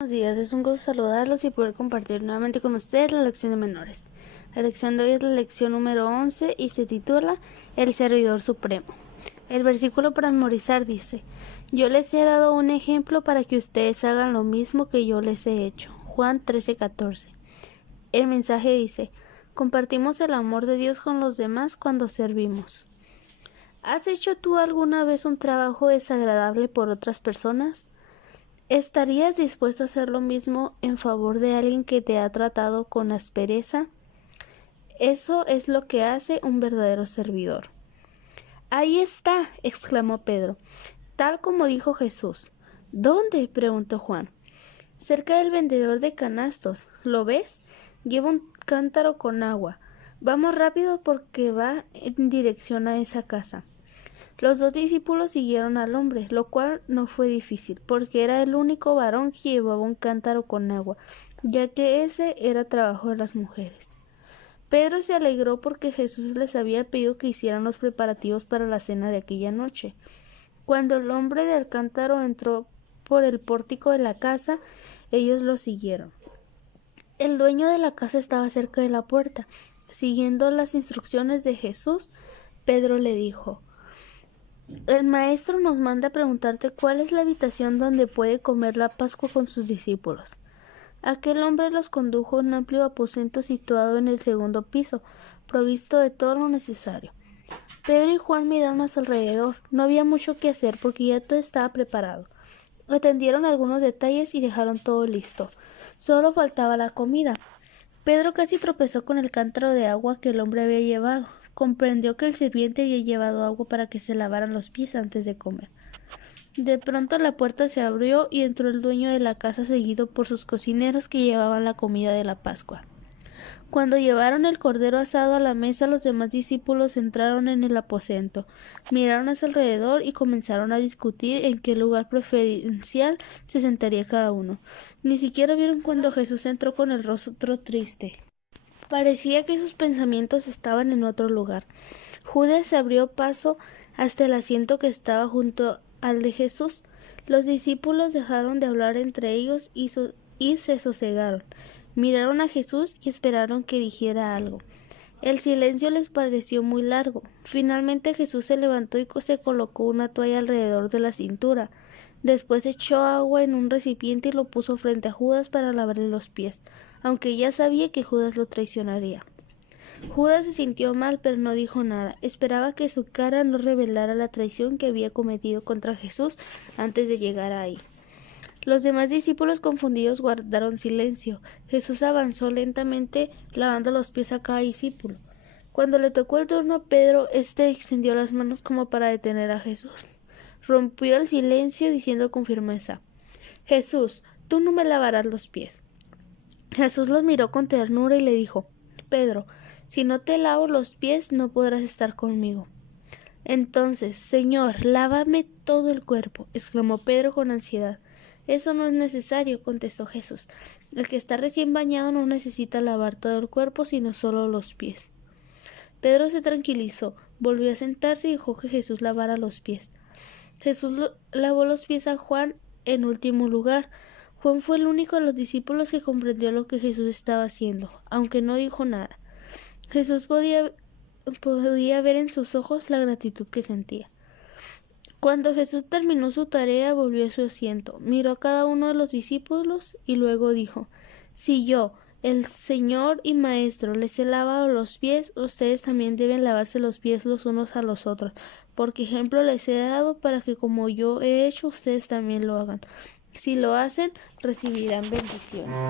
Buenos días, es un gusto saludarlos y poder compartir nuevamente con ustedes la lección de menores. La lección de hoy es la lección número 11 y se titula El Servidor Supremo. El versículo para memorizar dice: Yo les he dado un ejemplo para que ustedes hagan lo mismo que yo les he hecho. Juan 13:14. El mensaje dice: Compartimos el amor de Dios con los demás cuando servimos. ¿Has hecho tú alguna vez un trabajo desagradable por otras personas? ¿Estarías dispuesto a hacer lo mismo en favor de alguien que te ha tratado con aspereza? Eso es lo que hace un verdadero servidor. Ahí está, exclamó Pedro, tal como dijo Jesús. ¿Dónde?, preguntó Juan. Cerca del vendedor de canastos. ¿Lo ves? Lleva un cántaro con agua. Vamos rápido porque va en dirección a esa casa. Los dos discípulos siguieron al hombre, lo cual no fue difícil, porque era el único varón que llevaba un cántaro con agua, ya que ese era trabajo de las mujeres. Pedro se alegró porque Jesús les había pedido que hicieran los preparativos para la cena de aquella noche. Cuando el hombre del cántaro entró por el pórtico de la casa, ellos lo siguieron. El dueño de la casa estaba cerca de la puerta. Siguiendo las instrucciones de Jesús, Pedro le dijo: El maestro nos manda preguntarte cuál es la habitación donde puede comer la Pascua con sus discípulos. Aquel hombre los condujo a un amplio aposento situado en el segundo piso, provisto de todo lo necesario. Pedro y Juan miraron a su alrededor. No había mucho que hacer porque ya todo estaba preparado. Atendieron algunos detalles y dejaron todo listo. Solo faltaba la comida. Pedro casi tropezó con el cántaro de agua que el hombre había llevado. Comprendió que el sirviente había llevado agua para que se lavaran los pies antes de comer. De pronto la puerta se abrió y entró el dueño de la casa seguido por sus cocineros que llevaban la comida de la Pascua. Cuando llevaron el cordero asado a la mesa, los demás discípulos entraron en el aposento, miraron a su alrededor y comenzaron a discutir en qué lugar preferencial se sentaría cada uno. Ni siquiera vieron cuando Jesús entró con el rostro triste. Parecía que sus pensamientos estaban en otro lugar. Judas se abrió paso hasta el asiento que estaba junto al de Jesús. Los discípulos dejaron de hablar entre ellos y se sosegaron. Miraron a Jesús y esperaron que dijera algo. El silencio les pareció muy largo. Finalmente Jesús se levantó y se colocó una toalla alrededor de la cintura. Después echó agua en un recipiente y lo puso frente a Judas para lavarle los pies, aunque ya sabía que Judas lo traicionaría. Judas se sintió mal, pero no dijo nada. Esperaba que su cara no revelara la traición que había cometido contra Jesús antes de llegar ahí. Los demás discípulos confundidos guardaron silencio. Jesús avanzó lentamente, lavando los pies a cada discípulo. Cuando le tocó el turno a Pedro, éste extendió las manos como para detener a Jesús. Rompió el silencio diciendo con firmeza: Jesús, tú no me lavarás los pies. Jesús los miró con ternura y le dijo: Pedro, si no te lavo los pies, no podrás estar conmigo. Entonces, Señor, lávame todo el cuerpo, exclamó Pedro con ansiedad. Eso no es necesario, contestó Jesús. El que está recién bañado no necesita lavar todo el cuerpo, sino solo los pies. Pedro se tranquilizó, volvió a sentarse y dejó que Jesús lavara los pies. Jesús lavó los pies a Juan en último lugar. Juan fue el único de los discípulos que comprendió lo que Jesús estaba haciendo, aunque no dijo nada. Jesús podía ver en sus ojos la gratitud que sentía. Cuando Jesús terminó su tarea, volvió a su asiento, miró a cada uno de los discípulos y luego dijo: Si yo, el Señor y Maestro, les he lavado los pies, ustedes también deben lavarse los pies los unos a los otros, porque ejemplo les he dado para que como yo he hecho, ustedes también lo hagan. Si lo hacen, recibirán bendiciones.